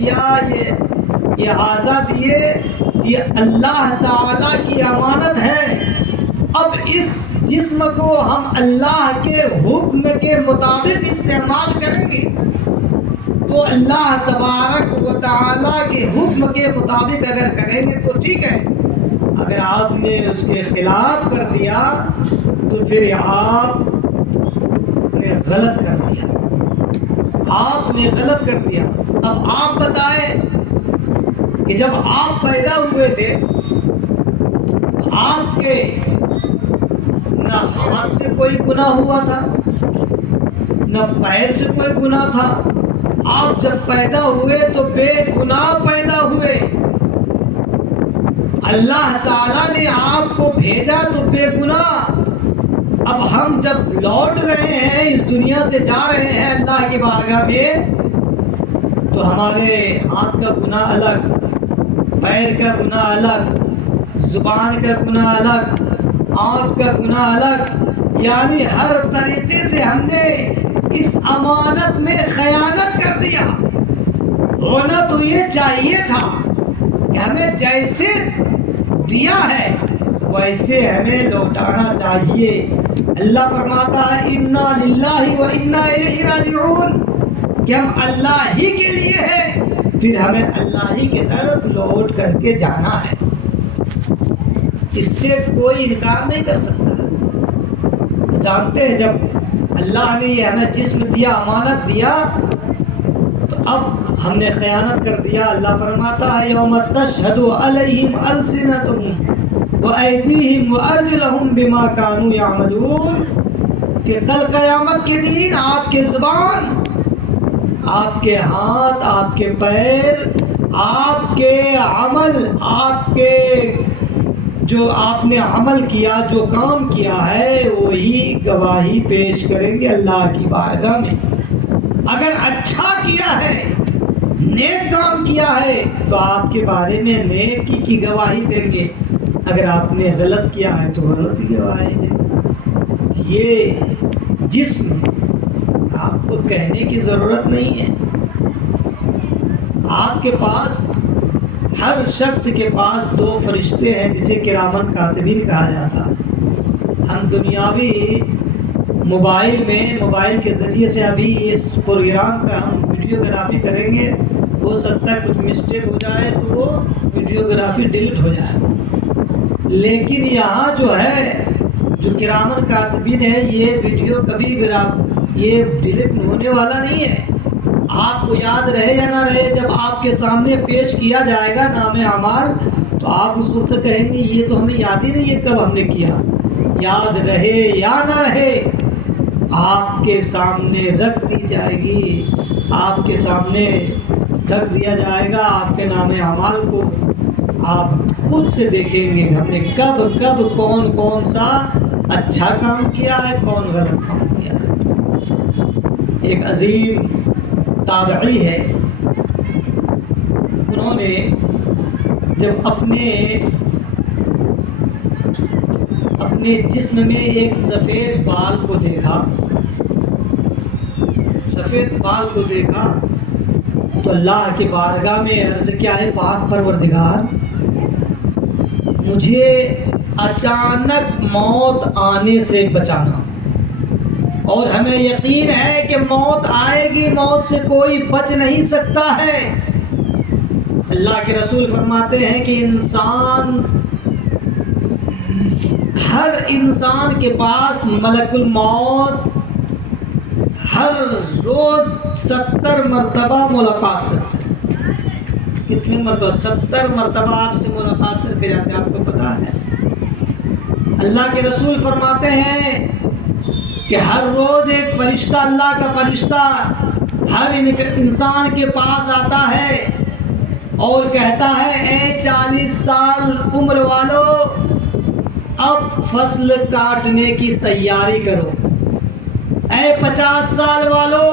دیا، یہ اعضا دیے، یہ اللہ تعالیٰ کی امانت ہے۔ اب اس جسم کو ہم اللہ کے حکم کے مطابق استعمال کریں گے تو اللہ تبارک و تعالیٰ کے حکم کے مطابق اگر کریں گے تو ٹھیک ہے، اگر آپ نے اس کے خلاف کر دیا تو پھر آپ نے غلط کر دیا، آپ نے غلط کر دیا۔ اب آپ بتائیں کہ جب آپ پیدا ہوئے تھے تو آپ کے نہ ہاتھ سے کوئی گناہ ہوا تھا، نہ پیر سے کوئی گناہ تھا۔ آپ جب پیدا ہوئے تو بے گناہ پیدا ہوئے۔ اللہ تعالیٰ نے آپ کو بھیجا تو بے گناہ۔ اب ہم جب لوٹ رہے ہیں، اس دنیا سے جا رہے ہیں اللہ کی بارگاہ میں، تو ہمارے ہاتھ کا گناہ الگ، پیر کا گناہ الگ، زبان کا گناہ الگ، آنکھ کا گناہ الگ، یعنی ہر طریقے سے ہم نے اس امانت میں خیانت کر دیا۔ ہونا تو یہ چاہیے تھا کہ ہمیں جیسے دیا ہے ویسے ہمیں لوٹانا چاہیے۔ اللہ فرماتا ہے انا للہ و انا الیہ راجعون، کہ ہم اللہ ہی کے لیے ہیں، پھر ہمیں اللہ ہی کی طرف لوٹ کر کے جانا ہے۔ اس سے کوئی انکار نہیں کر سکتا۔ جانتے ہیں جب اللہ نے یہ ہمیں جسم دیا، امانت دیا، تو اب ہم نے خیانت کر دیا۔ اللہ فرماتا ہے یوم تشہد علیہم السنتہم وایدیہم وارجلہم بما کانوا یعملون، کہ کل قیامت کے دن آپ کے زبان، آپ کے ہاتھ، آپ کے پیر، آپ کے عمل، آپ کے جو آپ نے عمل کیا، جو کام کیا ہے، وہی گواہی پیش کریں گے اللہ کی بارگاہ میں۔ اگر اچھا کیا ہے، نیک کام کیا ہے، تو آپ کے بارے میں نیکی کی گواہی دیں گے۔ اگر آپ نے غلط کیا ہے تو غلط کی گواہی دیں گے۔ یہ جسم آپ کو کہنے کی ضرورت نہیں ہے۔ آپ کے پاس، ہر شخص کے پاس دو فرشتے ہیں جسے کرامن کاتبین کہا جاتا۔ ہم دنیاوی موبائل کے ذریعے سے ابھی اس پروگرام کا ہم ویڈیوگرافی کریں گے، ہو سکتا ہے کچھ مسٹیک ہو جائے تو وہ ویڈیوگرافی ڈیلیٹ ہو جائے، لیکن یہاں جو ہے جو کرامن کاتبین ہے، یہ ویڈیو کبھی یہ ڈیلیٹ ہونے والا نہیں ہے۔ آپ کو یاد رہے یا نہ رہے، جب آپ کے سامنے پیش کیا جائے گا نام اعمال، تو آپ اس وقت کہیں گے یہ تو ہمیں یاد ہی نہیں ہے کب ہم نے کیا۔ یاد رہے یا نہ رہے، آپ کے سامنے رکھ دی جائے گی، آپ کے سامنے رکھ دیا جائے گا آپ کے نام اعمال کو۔ آپ خود سے دیکھیں گے ہم نے کب کون سا اچھا کام کیا ہے، کون غلط کام کیا ہے۔ ایک عظیم تابعی ہے، انہوں نے جب اپنے جسم میں ایک سفید بال کو دیکھا تو اللہ کی بارگاہ میں عرض کیا ہے، پاک پروردگار، مجھے اچانک موت آنے سے بچانا، اور ہمیں یقین ہے کہ موت آئے گی، موت سے کوئی بچ نہیں سکتا ہے۔ اللہ کے رسول فرماتے ہیں کہ ہر انسان کے پاس ملک الموت ہر روز 70 مرتبہ ملاقات کرتے ہیں۔ کتنے مرتبہ؟ 70 مرتبہ آپ سے ملاقات کر کے جاتے ہیں، آپ کو پتا ہے۔ اللہ کے رسول فرماتے ہیں کہ ہر روز ایک فرشتہ، اللہ کا فرشتہ ہر انسان کے پاس آتا ہے اور کہتا ہے اے 40 سال عمر والو، اب فصل کاٹنے کی تیاری کرو۔ اے 50 سال والو،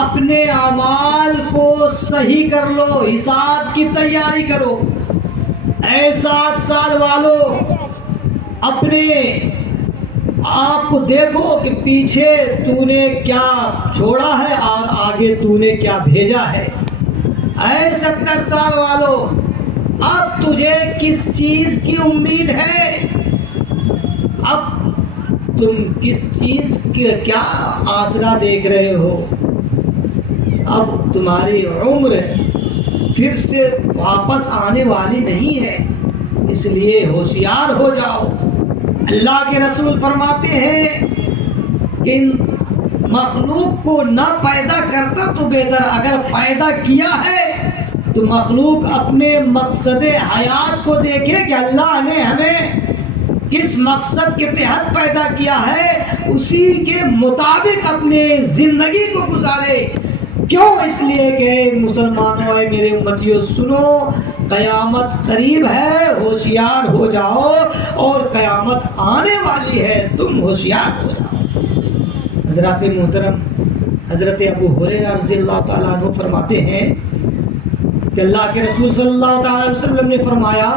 اپنے اعمال کو صحیح کر لو، حساب کی تیاری کرو۔ اے 60 سال والو، اپنے آپ کو دیکھو کہ پیچھے تو نے کیا چھوڑا ہے اور آگے تو نے کیا بھیجا ہے۔ اے 70 سال والوں، اب تجھے کس چیز کی امید ہے؟ اب تم کس چیز کے کیا آسرا دیکھ رہے ہو؟ اب تمہاری عمر پھر سے واپس آنے والی نہیں ہے، اس لیے ہوشیار ہو جاؤ۔ اللہ کے رسول فرماتے ہیں کہ ان مخلوق کو نہ پیدا کرتا تو بہتر، اگر پیدا کیا ہے تو مخلوق اپنے مقصد حیات کو دیکھے کہ اللہ نے ہمیں کس مقصد کے تحت پیدا کیا ہے، اسی کے مطابق اپنے زندگی کو گزارے۔ کیوں؟ اس لیے کہ مسلمانوں، اے میرے امتیوں، سنو، قیامت قریب ہے، ہوشیار ہو جاؤ، اور قیامت آنے والی ہے، تم ہوشیار ہو جاؤ۔ حضرات محترم، حضرت ابو ہریرہ رضی اللہ تعالیٰ عنہ فرماتے ہیں کہ اللہ کے رسول صلی اللہ تعالیٰ علیہ وسلم نے فرمایا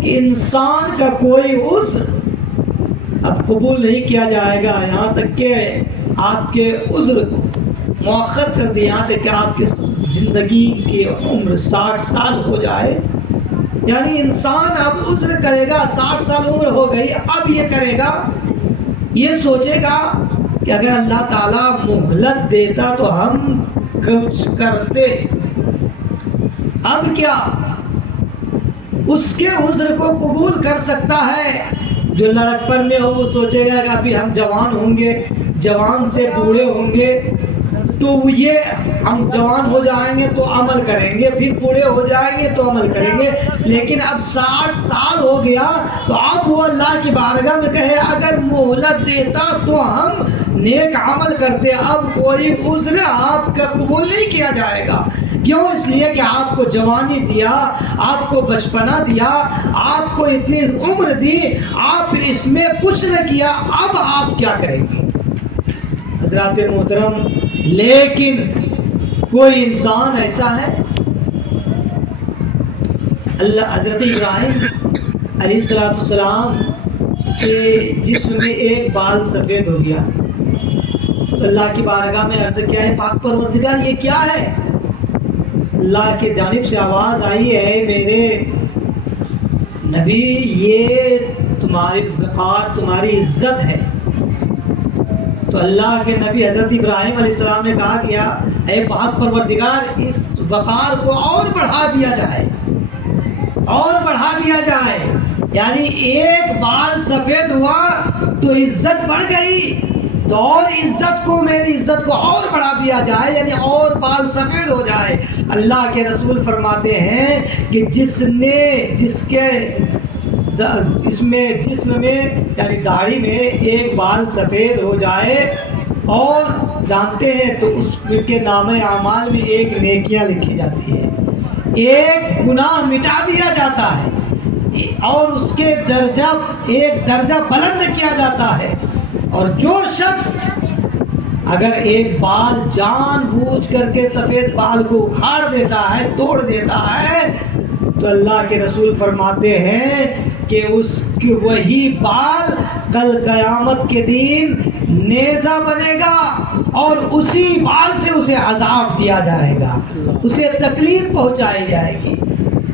کہ انسان کا کوئی عذر اب قبول نہیں کیا جائے گا یہاں تک کہ آپ کے عذر کو مؤخر کر دیا، یہاں تک کہ آپ کی زندگی کی عمر 60 سال ہو جائے۔ یعنی انسان اب عذر کرے گا، 60 سال عمر ہو گئی، اب یہ کرے گا، یہ سوچے گا کہ اگر اللہ تعالیٰ مہلت دیتا تو ہم کچھ کرتے۔ اب کیا اس کے عذر کو قبول کر سکتا ہے؟ جو لڑکپن میں ہو وہ سوچے گا کہ ابھی ہم جوان ہوں گے، جوان سے بوڑھے ہوں گے تو یہ ہم جوان ہو جائیں گے تو عمل کریں گے، پھر بوڑھے ہو جائیں گے تو عمل کریں گے۔ لیکن اب 60 سال ہو گیا تو اب وہ اللہ کی بارگاہ میں کہے اگر مہلت دیتا تو ہم نیک عمل کرتے۔ اب کوئی عذر آپ کا قبول نہیں کیا جائے گا۔ کیوں؟ اس لیے کہ آپ کو جوانی دیا، آپ کو بچپنا دیا، آپ کو اتنی عمر دی، آپ اس میں کچھ نہ کیا، اب آپ کیا کریں گے؟ حضرات محترم، لیکن کوئی انسان ایسا ہے، اللہ حضرت ابراہیم علیہ السلام کے جسم میں ایک بال سفید ہو گیا تو اللہ کی بارگاہ میں عرض کیا ہے، پاک پروردگار یہ کیا ہے؟ اللہ کی جانب سے آواز آئی ہے، میرے نبی یہ تمہاری وقار، تمہاری عزت ہے۔ تو اللہ کے نبی حضرت ابراہیم علیہ السلام نے کہا کہ اے پاک پروردگار اس وقار کو اور بڑھا دیا جائے، اور بڑھا دیا جائے۔ یعنی ایک بال سفید ہوا تو عزت بڑھ گئی، تو اور عزت کو، میری عزت کو اور بڑھا دیا جائے، یعنی اور بال سفید ہو جائے۔ اللہ کے رسول فرماتے ہیں کہ جس کے اس میں جسم میں یعنی داڑھی میں ایک بال سفید ہو جائے اور جانتے ہیں تو اس کے نام اعمال میں ایک نیکیاں لکھی جاتی ہے، ایک گناہ مٹا دیا جاتا ہے اور اس کے درجہ ایک درجہ بلند کیا جاتا ہے۔ اور جو شخص اگر ایک بال جان بوجھ کر کے سفید بال کو اکھاڑ دیتا ہے، توڑ دیتا ہے، تو اللہ کے رسول فرماتے ہیں کہ اس کی وہی بال کل قیامت کے دن نیزہ بنے گا اور اسی بال سے اسے عذاب دیا جائے گا، اسے تکلیف پہنچائی جائے گی۔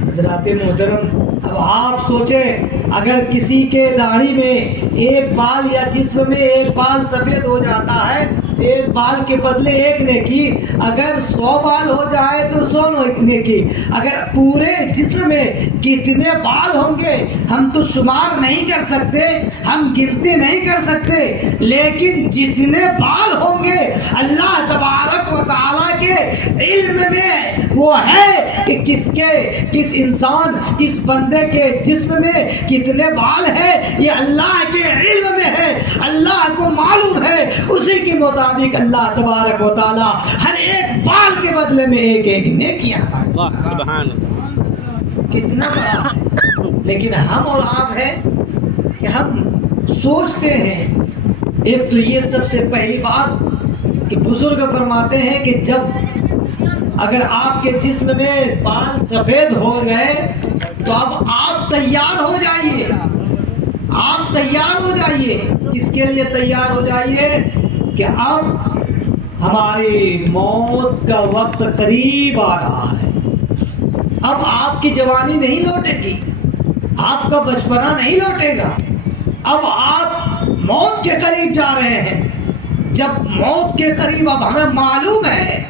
حضرات محترم، اب آپ سوچیں اگر کسی کے داڑھی میں ایک بال یا جسم میں ایک بال سفید ہو جاتا ہے، ایک بال کے بدلے ایک نیکی، اگر 100 بال ہو جائے تو 100 نیکی، اگر پورے جسم میں کتنے بال ہوں گے ہم تو شمار نہیں کر سکتے، ہم گنتی نہیں کر سکتے، لیکن جتنے بال ہوں گے اللہ تبارک و تعالیٰ کے علم میں وہ ہے کہ کس انسان، کس بندے کے جسم میں کتنے بال ہے، یہ اللہ کے علم میں ہے، اللہ کو معلوم ہے۔ اسی کے مطابق اللہ تبارک و تعالی ہر ایک بال کے بدلے میں ایک ایک نیکی عطا کرتا ہے۔ کتنا بڑا ہے، لیکن ہم اور آپ ہیں کہ ہم سوچتے ہیں۔ ایک تو یہ سب سے پہلی بات کہ بزرگ فرماتے ہیں کہ جب اگر آپ کے جسم میں بال سفید ہو گئے تو اب آپ تیار ہو جائیے، آپ تیار ہو جائیے۔ اس کے لیے تیار ہو جائیے کہ اب ہماری موت کا وقت قریب آ رہا ہے. اب آپ کی جوانی نہیں لوٹے گی، آپ کا بچپنا نہیں لوٹے گا. اب آپ موت کے قریب جا رہے ہیں. جب موت کے قریب اب ہمیں معلوم ہے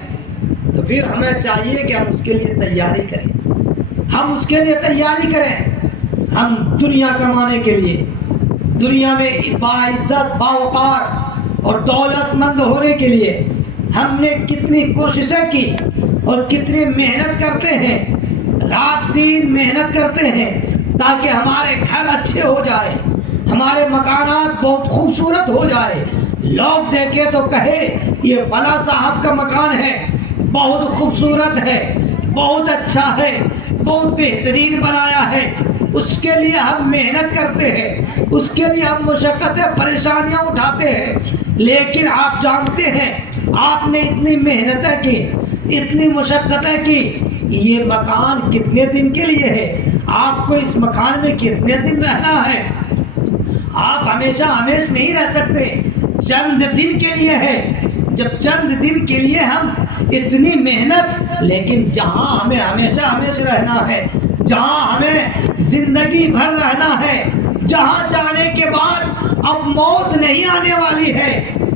تو پھر ہمیں چاہیے کہ ہم اس کے لیے تیاری کریں. ہم اس کے لیے تیاری کریں. ہم دنیا کمانے کے لیے، دنیا میں باعزت باوقار اور دولت مند ہونے کے لیے ہم نے کتنی کوششیں کی اور کتنی محنت کرتے ہیں. رات دن محنت کرتے ہیں تاکہ ہمارے گھر اچھے ہو جائے، ہمارے مکانات بہت خوبصورت ہو جائے. لوگ دیکھے تو کہے یہ فلاں صاحب کا مکان ہے، بہت خوبصورت ہے، بہت اچھا ہے، بہت بہترین بنایا ہے. اس کے لیے ہم محنت کرتے ہیں، اس کے لیے ہم مشقتیں پریشانیاں اٹھاتے ہیں. لیکن آپ جانتے ہیں آپ نے اتنی محنتیں کی، اتنی مشقتیں کی، یہ مکان کتنے دن کے لیے ہے؟ آپ کو اس مکان میں کتنے دن رہنا ہے؟ آپ ہمیشہ نہیں رہ سکتے، چند دن کے لیے ہے. جب چند دن کے لیے ہم اتنی محنت، لیکن جہاں ہمیں ہمیشہ رہنا ہے، جہاں ہمیں زندگی بھر رہنا ہے، جہاں جانے کے بعد اب موت نہیں آنے والی ہے،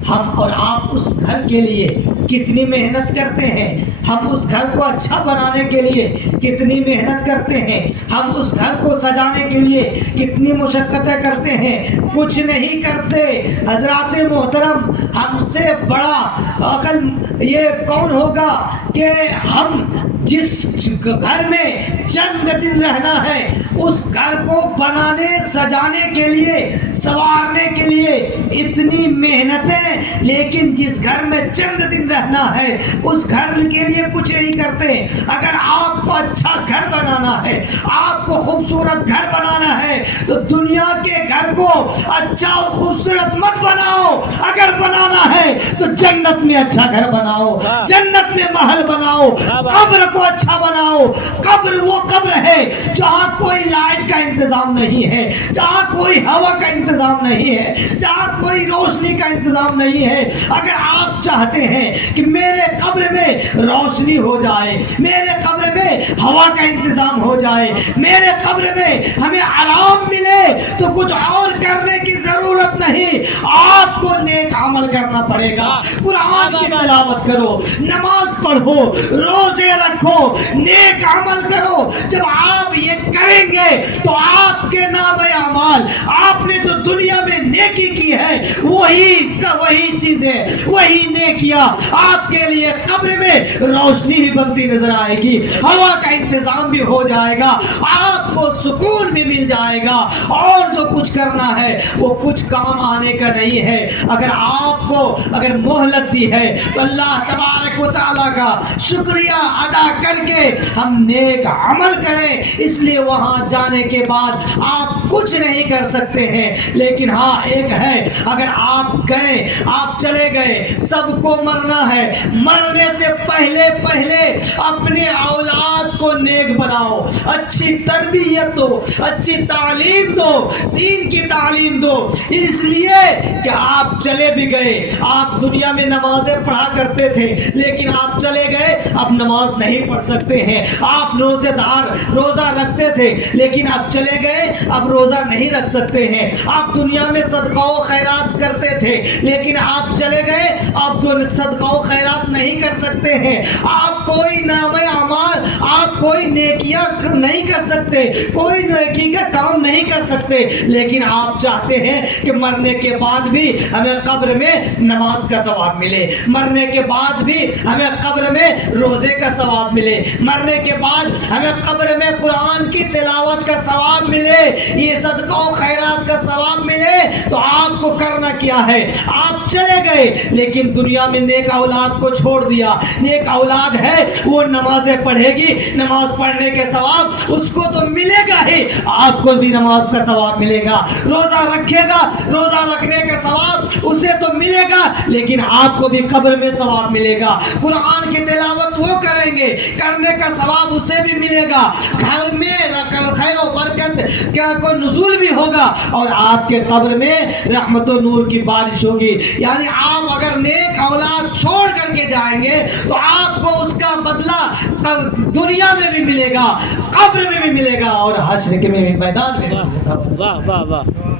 ہم اور آپ اس گھر کے لیے کتنی محنت کرتے ہیں. ہم اس گھر کو اچھا بنانے کے لیے کتنی محنت کرتے ہیں. ہم اس گھر کو سجانے کے لیے کتنی مشقتیں کرتے ہیں. کچھ نہیں کرتے. حضرات محترم، ہم سے بڑا عقل یہ کون ہوگا کہ ہم جس گھر میں چند دن رہنا ہے اس گھر کو بنانے سجانے کے لیے سنوارنے کے لیے اتنی محنتیں، لیکن جس گھر میں چند دن رہنا ہے اس گھر کے لیے کچھ نہیں کرتے. اگر آپ کو اچھا گھر بنانا ہے، آپ کو خوبصورت گھر بنانا ہے تو دنیا کے گھر کو اچھا اور خوبصورت مت بناؤ. اگر بنانا ہے تو جنت میں اچھا گھر بناؤ، جنت میں محل بناؤ. قبر کو اچھا بناؤ. قبر وہ قبر ہے جہاں کوئی لائٹ کا انتظام نہیں ہے، جہاں کوئی ہوا کا انتظام نہیں ہے، جہاں کوئی روشنی کا انتظام نہیں ہے. اگر آپ چاہتے ہیں کہ میرے قبر میں روشنی ہو جائے، میرے قبر میں ہوا کا انتظام ہو جائے، میرے قبر میں ہمیں آرام ملے، تو کچھ اور کرنے کی ضرورت نہیں. آپ کو نیک عمل کرنا پڑے گا. قرآن کی تلاوت کرو، نماز پڑھو، روزے رکھو، نیک عمل کرو. جب آپ یہ کریں گے تو آپ کے نام اعمال، آپ نے جو دنیا میں نیکی کی ہے وہی چیزیں، وہی نیکیاں آپ کے لیے قبر میں روشنی بھی بنتی نظر آئے گی، ہوا کا انتظام بھی ہو جائے گا، آپ کو سکون بھی مل جائے گا. اور جو کچھ کرنا ہے وہ کچھ کام آنے کا نہیں ہے. اگر آپ کو مہلت دی ہے تو اللہ تبارک و تعالیٰ کا شکریہ ادا کر کے ہم نیک عمل کریں. اس لیے وہاں جانے کے بعد آپ کچھ نہیں کر سکتے ہیں. لیکن ہاں ایک ہے، اگر آپ گئے، آپ چلے گئے، سب کو مرنا ہے. مرنے سے پہلے اپنے اولاد کو نیک بناؤ، اچھی تربیت دو، اچھی تعلیم دو، دین کی تعلیم دو. اس لیے کہ آپ چلے بھی گئے، آپ دنیا میں نمازیں پڑھا کرتے تھے لیکن آپ چلے گئے، اب نماز نہیں پڑھ سکتے ہیں. آپ روزہ رکھتے تھے لیکن اب چلے گئے، اب روزہ نہیں رکھ سکتے ہیں. آپ دنیا میں صدقہ و خیرات کرتے تھے لیکن آپ چلے گئے، اب صدقہ و خیرات نہیں کر سکتے ہیں. آپ کوئی نام اعمال، آپ کوئی نیکیاں نہیں کر سکتے، کوئی نیکی کا کام نہیں کر سکتے. لیکن آپ چاہتے ہیں کہ مرنے کے بعد بھی ہمیں قبر میں نماز کا ثواب ملے، مرنے کے بعد بھی ہمیں قبر میں روزے کا ثواب ملے، مرنے کے بعد ہمیں قبر میں قرآن کی تلاوت کا ثواب ملے، یہ صدقہ و خیرات کا ثواب ملے. تو آپ کو کرنا کیا ہے؟ آپ چلے گئے لیکن دنیا میں نیک اولاد کو چھوڑ دیا. نیک اولاد ہے وہ نمازیں پڑھے گی، نماز پڑھنے کے ثواب اس کو تو ملے گا ہی، آپ کو بھی نماز کا ثواب ملے گا۔ روزہ رکھے گا، روزہ رکھنے کے ثواب اسے تو ملے گا، لیکن آپ کو بھی قبر میں ثواب ملے گا۔ قرآن کی تلاوت وہ کریں گے، کرنے کا ثواب اسے بھی ملے گا۔ گھر میں خیر و برکت کا کوئی نزول بھی ہوگا، اور آپ کے قبر میں رحمت و نور کی بارش ہوگی۔ یعنی آپ اگر نیک اولاد چھوڑ کر کے جائیں گے تو آپ کو اس کا بدلہ دنیا میں بھی ملے گا، قبر میں بھی ملے گا، اور حشر کے میدان میں بھی ملے گا۔ واہ واہ واہ۔